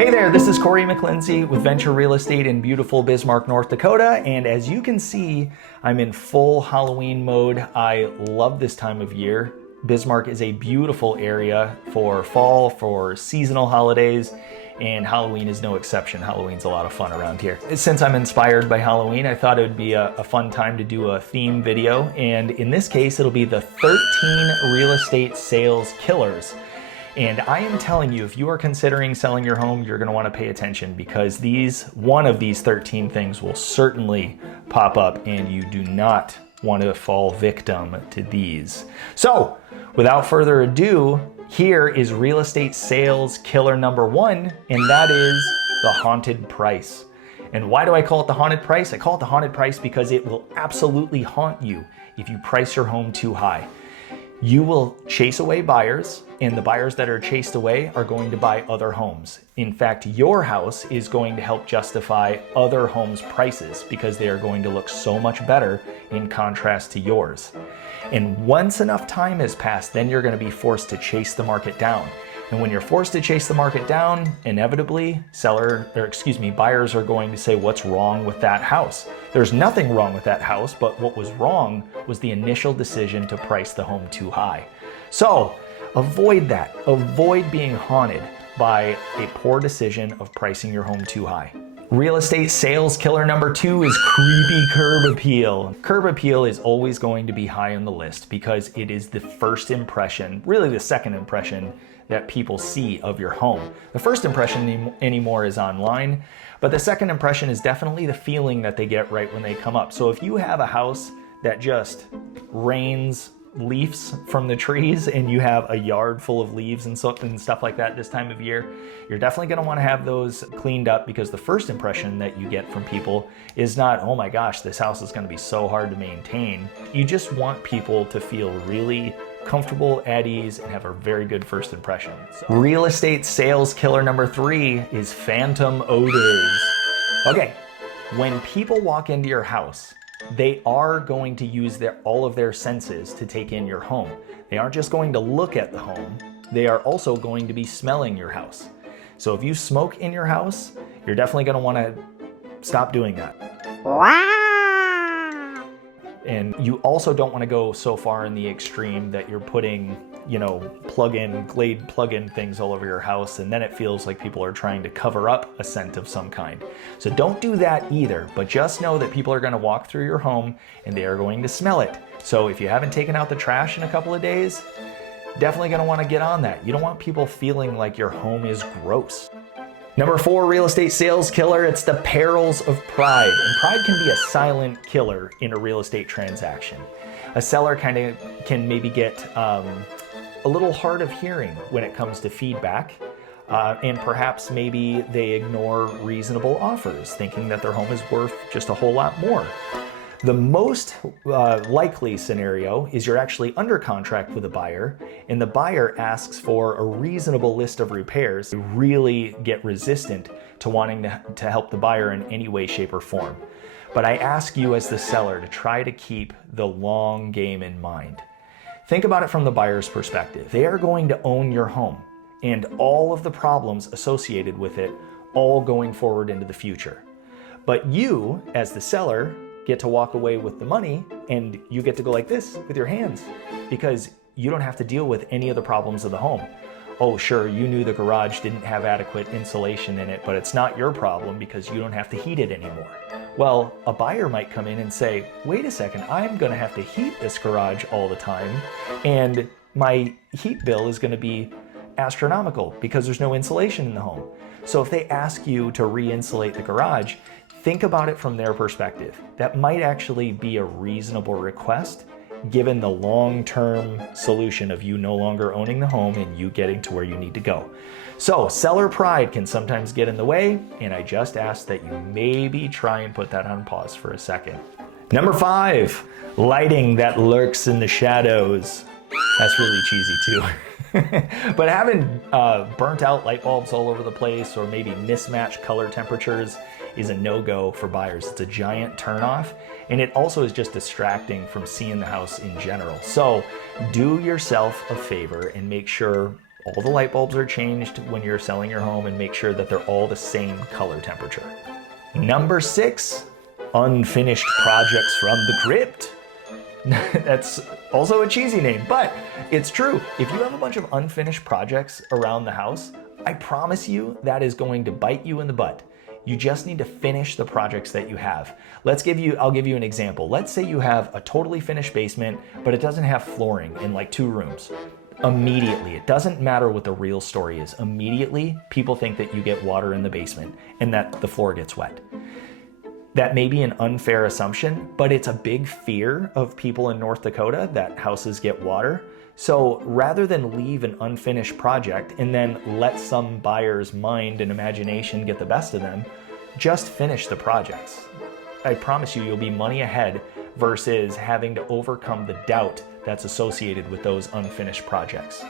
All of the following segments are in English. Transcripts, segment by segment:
Hey there, this is Cory McLindsay with Venture Real Estate in beautiful Bismarck, North Dakota. And as you can see, I'm in full Halloween mode. I love this time of year. Bismarck is a beautiful area for fall, for seasonal holidays, and Halloween is no exception. Halloween's a lot of fun around here. Since I'm inspired by Halloween, I thought it would be a fun time to do a theme video. And in this case, it'll be the 13 real estate sales killers. And I am telling you, if you are considering selling your home, you're going to want to pay attention, because one of these 13 things will certainly pop up, and you do not want to fall victim to these. So without further ado, here is real estate sales killer number 1, and that is the haunted price. And why do I call it the haunted price? I call it the haunted price because it will absolutely haunt you if you price your home too high. You will chase away buyers, and the buyers that are chased away are going to buy other homes. In fact, your house is going to help justify other homes' prices because they are going to look so much better in contrast to yours. And once enough time has passed, then you're going to be forced to chase the market down. And when you're forced to chase the market down, inevitably buyers are going to say, what's wrong with that house? There's nothing wrong with that house, but what was wrong was the initial decision to price the home too high. So avoid that. Avoid being haunted by a poor decision of pricing your home too high. Real estate sales killer number 2 is creepy curb appeal. Curb appeal is always going to be high on the list because it is the first impression, really the second impression, that people see of your home. The first impression anymore is online, but the second impression is definitely the feeling that they get right when they come up. So if you have a house that just rains leaves from the trees and you have a yard full of leaves and stuff like that this time of year, you're definitely going to want to have those cleaned up, because the first impression that you get from people is not, oh my gosh, this house is going to be so hard to maintain. You just want people to feel really comfortable, at ease, and have a very good first impression. So, real estate sales killer number 3 is phantom odors. Okay, when people walk into your house, they are going to use all of their senses to take in your home. They aren't just going to look at the home, they are also going to be smelling your house. So if you smoke in your house, you're definitely going to want to stop doing that. Wow. And you also don't want to go so far in the extreme that you're putting, Glade plug-in things all over your house, and then it feels like people are trying to cover up a scent of some kind. So don't do that either, but just know that people are going to walk through your home and they are going to smell it. So if you haven't taken out the trash in a couple of days, definitely going to want to get on that. You don't want people feeling like your home is gross. Number 4 real estate sales killer, it's the perils of pride. And pride can be a silent killer in a real estate transaction. A seller can maybe get a little hard of hearing when it comes to feedback, and perhaps maybe they ignore reasonable offers, thinking that their home is worth just a whole lot more. The most likely scenario is you're actually under contract with a buyer, and the buyer asks for a reasonable list of repairs. You really get resistant to wanting to help the buyer in any way, shape, or form. But I ask you as the seller to try to keep the long game in mind. Think about it from the buyer's perspective. They are going to own your home and all of the problems associated with it, all going forward into the future. But you, as the seller, get to walk away with the money, and you get to go like this with your hands, because you don't have to deal with any of the problems of the home. Oh, sure, you knew the garage didn't have adequate insulation in it, but it's not your problem because you don't have to heat it anymore. Well, a buyer might come in and say, wait a second, I'm going to have to heat this garage all the time, and my heat bill is going to be astronomical because there's no insulation in the home. So if they ask you to re-insulate the garage, think about it from their perspective. That might actually be a reasonable request given the long-term solution of you no longer owning the home and you getting to where you need to go. So seller pride can sometimes get in the way, and I just ask that you maybe try and put that on pause for a second. Number 5, lighting that lurks in the shadows. That's really cheesy too. But having burnt out light bulbs all over the place, or maybe mismatched color temperatures, is a no-go for buyers. It's a giant turnoff, and it also is just distracting from seeing the house in general. So do yourself a favor and make sure All the light bulbs are changed when you're selling your home, and make sure that they're all the same color temperature. Number 6, unfinished projects from the crypt. That's also a cheesy name, but it's true. If you have a bunch of unfinished projects around the house, I promise you that is going to bite you in the butt. You just need to finish the projects that you have. I'll give you an example. Let's say you have a totally finished basement, but it doesn't have flooring in like 2 rooms. Immediately, it doesn't matter what the real story is, immediately people think that you get water in the basement and that the floor gets wet. That may be an unfair assumption, but it's a big fear of people in North Dakota that houses get water. So rather than leave an unfinished project and then let some buyer's mind and imagination get the best of them, just finish the projects. I promise you, you'll be money ahead versus having to overcome the doubt that's associated with those unfinished projects.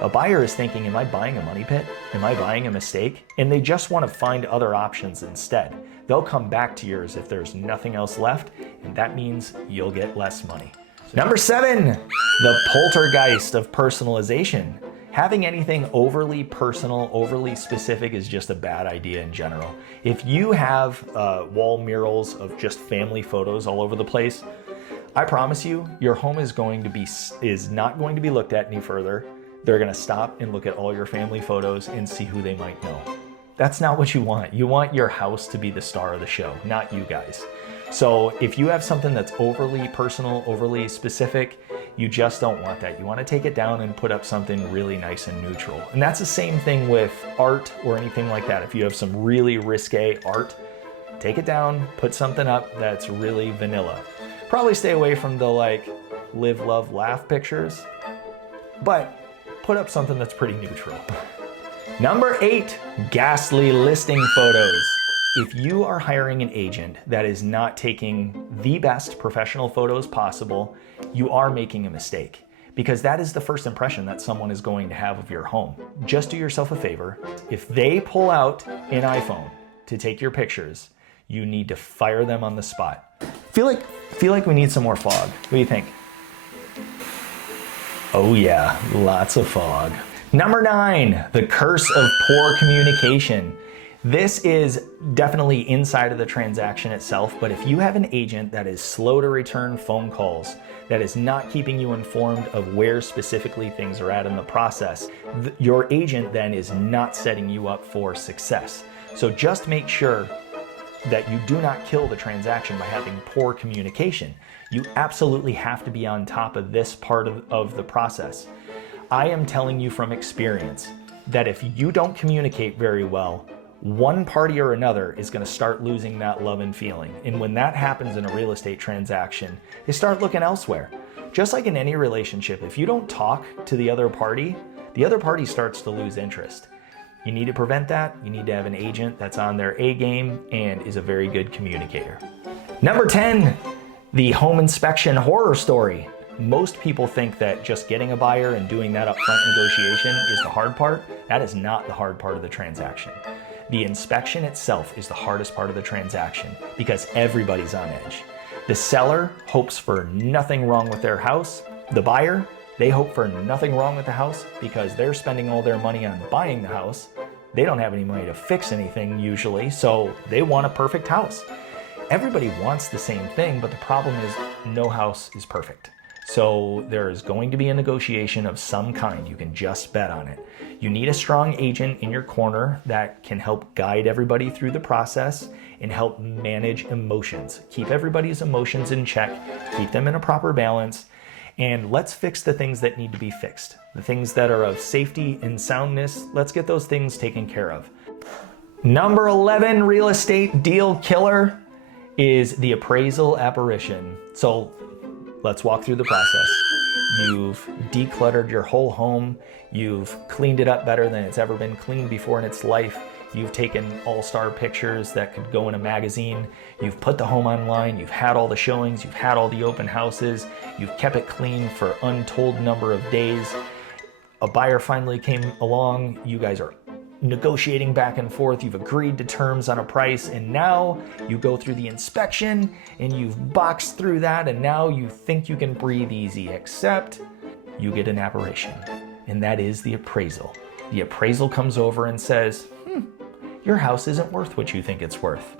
A buyer is thinking, am I buying a money pit? Am I buying a mistake? And they just want to find other options instead. They'll come back to yours if there's nothing else left, and that means you'll get less money. Number 7, the poltergeist of personalization. Having anything overly personal, overly specific is just a bad idea in general. If you have wall murals of just family photos all over the place, I promise you, your home is not going to be looked at any further. They're going to stop and look at all your family photos and see who they might know. That's not what you want. You want your house to be the star of the show, not you guys. So if you have something that's overly personal, overly specific, you just don't want that. You want to take it down and put up something really nice and neutral. And that's the same thing with art or anything like that. If you have some really risque art, take it down, put something up that's really vanilla. Probably stay away from the live, love, laugh pictures, but put up something that's pretty neutral. Number 8, ghastly listing photos. If you are hiring an agent that is not taking the best professional photos possible, you are making a mistake, because that is the first impression that someone is going to have of your home. Just do yourself a favor. If they pull out an iPhone to take your pictures, you need to fire them on the spot. Feel like we need some more fog. What do you think? Oh yeah, lots of fog. Number 9, the curse of poor communication. This is definitely inside of the transaction itself, but if you have an agent that is slow to return phone calls, that is not keeping you informed of where specifically things are at in the process, your agent then is not setting you up for success. So just make sure that you do not kill the transaction by having poor communication. You absolutely have to be on top of this part of the process. I am telling you from experience that if you don't communicate very well, one party or another is going to start losing that love and feeling. And when that happens in a real estate transaction, they start looking elsewhere. Just like in any relationship, if you don't talk to the other party starts to lose interest. You need to prevent that. You need to have an agent that's on their A game and is a very good communicator. Number 10, the home inspection horror story. Most people think that just getting a buyer and doing that upfront negotiation is the hard part. That is not the hard part of the transaction. The inspection itself is the hardest part of the transaction because everybody's on edge. The seller hopes for nothing wrong with their house. The buyer, they hope for nothing wrong with the house because they're spending all their money on buying the house. They don't have any money to fix anything usually, so they want a perfect house. Everybody wants the same thing, but the problem is no house is perfect. So there is going to be a negotiation of some kind. You can just bet on it. You need a strong agent in your corner that can help guide everybody through the process and help manage emotions. Keep everybody's emotions in check, keep them in a proper balance, and let's fix the things that need to be fixed. The things that are of safety and soundness, let's get those things taken care of. Number 11 real estate deal killer is the appraisal apparition. So let's walk through the process. You've decluttered your whole home. You've cleaned it up better than it's ever been cleaned before in its life. You've taken all-star pictures that could go in a magazine. You've put the home online. You've had all the showings. You've had all the open houses. You've kept it clean for untold number of days. A buyer finally came along. You guys are negotiating back and forth. You've agreed to terms on a price, and now you go through the inspection and you've boxed through that, and now you think you can breathe easy, except you get an apparition. and that is the appraisal. The appraisal comes over and says, your house isn't worth what you think it's worth.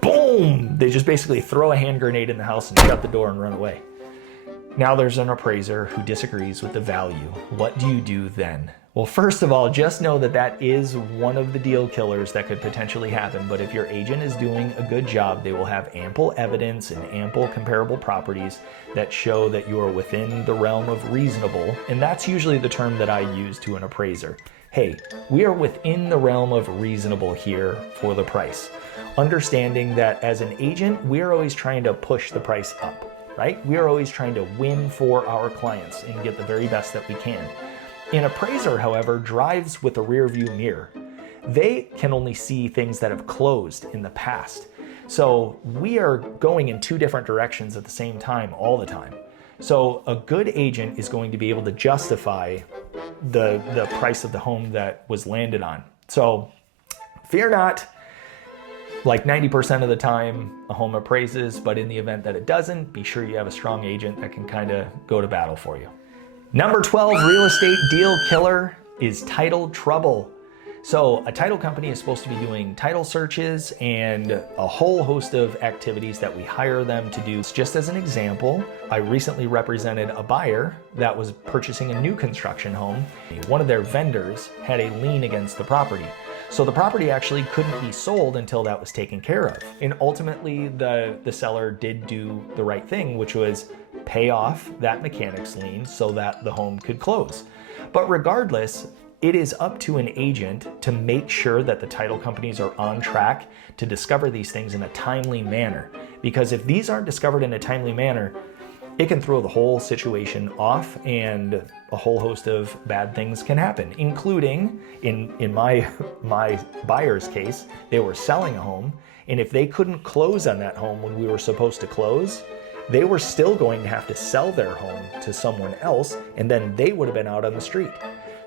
Boom! They just basically throw a hand grenade in the house and shut the door and run away. Now there's an appraiser who disagrees with the value. What do you do then? Well, first of all, just know that that is one of the deal killers that could potentially happen, but if your agent is doing a good job, they will have ample evidence and ample comparable properties that show that you are within the realm of reasonable, and that's usually the term that I use to an appraiser. Hey, we are within the realm of reasonable here for the price. Understanding that as an agent, we are always trying to push the price up. Right? We are always trying to win for our clients and get the very best that we can. An appraiser, however, drives with a rear view mirror. They can only see things that have closed in the past. So we are going in two different directions at the same time all the time. So a good agent is going to be able to justify the price of the home that was landed on. So fear not. Like 90% of the time, a home appraises, but in the event that it doesn't, be sure you have a strong agent that can kind of go to battle for you. Number 12 real estate deal killer is title trouble. So a title company is supposed to be doing title searches and a whole host of activities that we hire them to do. Just as an example, I recently represented a buyer that was purchasing a new construction home. One of their vendors had a lien against the property. So the property actually couldn't be sold until that was taken care of. And ultimately, the seller did do the right thing, which was pay off that mechanic's lien so that the home could close. But regardless, it is up to an agent to make sure that the title companies are on track to discover these things in a timely manner. Because if these aren't discovered in a timely manner, it can throw the whole situation off and a whole host of bad things can happen, including in my buyer's case, they were selling a home, and if they couldn't close on that home when we were supposed to close, they were still going to have to sell their home to someone else, and then they would have been out on the street.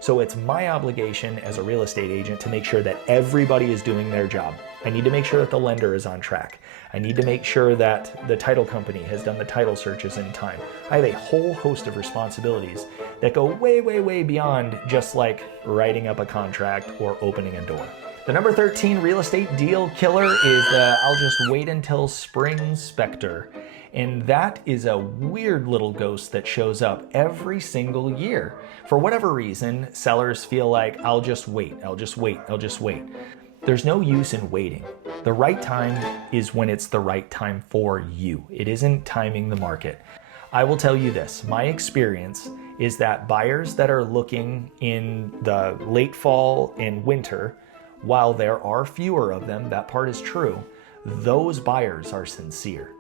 So it's my obligation as a real estate agent to make sure that everybody is doing their job. I need to make sure that the lender is on track. I need to make sure that the title company has done the title searches in time. I have a whole host of responsibilities that go way, way, way beyond just like writing up a contract or opening a door. The number 13 real estate deal killer is the I'll just wait until spring specter. And that is a weird little ghost that shows up every single year. For whatever reason, sellers feel like I'll just wait, I'll just wait, I'll just wait. There's no use in waiting. The right time is when it's the right time for you. It isn't timing the market. I will tell you this, my experience is that buyers that are looking in the late fall and winter, while there are fewer of them, that part is true, those buyers are sincere.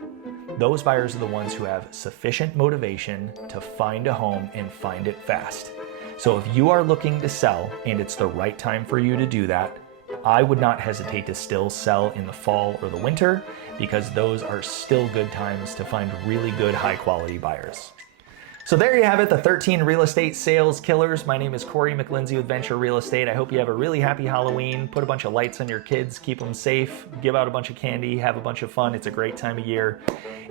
Those buyers are the ones who have sufficient motivation to find a home and find it fast. So if you are looking to sell and it's the right time for you to do that, I would not hesitate to still sell in the fall or the winter because those are still good times to find really good high quality buyers. So there you have it, the 13 real estate sales killers. My name is Cory McLinsay with Venture Real Estate. I hope you have a really happy Halloween. Put a bunch of lights on your kids, keep them safe, give out a bunch of candy, have a bunch of fun. It's a great time of year.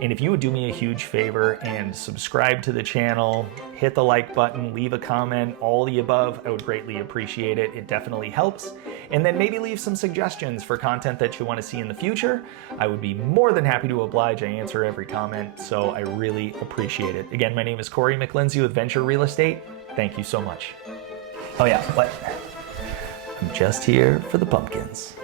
And if you would do me a huge favor and subscribe to the channel, hit the like button, leave a comment, all the above, I would greatly appreciate it. It definitely helps. And then maybe leave some suggestions for content that you want to see in the future. I would be more than happy to oblige. I answer every comment, so I really appreciate it. Again, my name is Cory McLinsay with Venture Real Estate. Thank you so much. Oh yeah, what? I'm just here for the pumpkins.